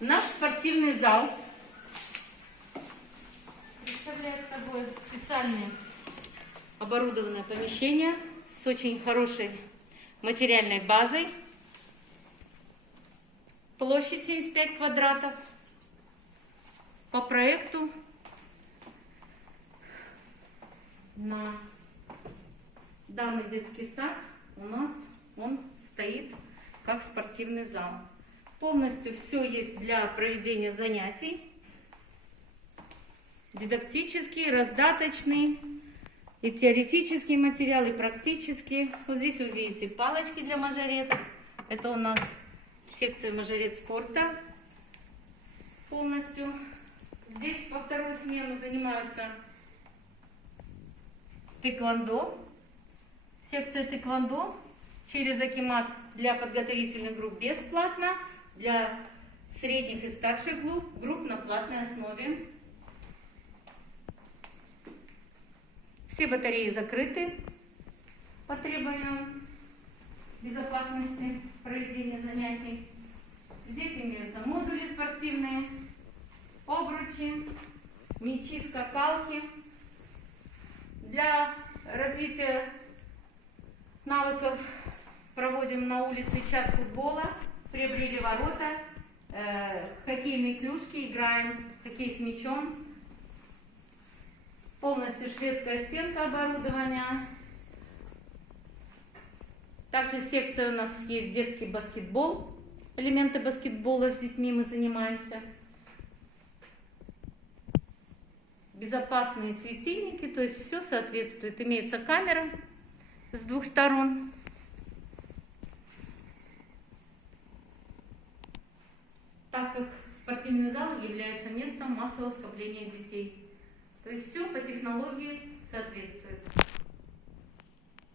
Наш спортивный зал представляет собой специальное оборудованное помещение с очень хорошей материальной базой. Площадь 75 квадратов. По проекту на данный детский сад у нас он стоит как спортивный зал. Полностью все есть для проведения занятий. Дидактический, раздаточный, и теоретический материал, и практический. Вот здесь вы видите палочки для мажореток. Это у нас секция мажорет спорта полностью. Здесь во вторую смену занимаются тэквондо. Секция тэквондо через акимат для подготовительных групп бесплатно, для средних и старших групп на платной основе. Все батареи закрыты по требованиям безопасности проведения занятий. Здесь имеются модули спортивные, обручи, мячи, скакалки. Для развития навыков проводим на улице час футбола, приобрели ворота, хоккейные клюшки, играем в хоккей с мячом. Полностью шведская стенка оборудования. Также секция у нас есть детский баскетбол. Элементы баскетбола с детьми мы занимаемся. Безопасные светильники, то есть все соответствует. Имеется камера с двух сторон. Так как спортивный зал является местом массового скопления детей. То есть все по технологии соответствует.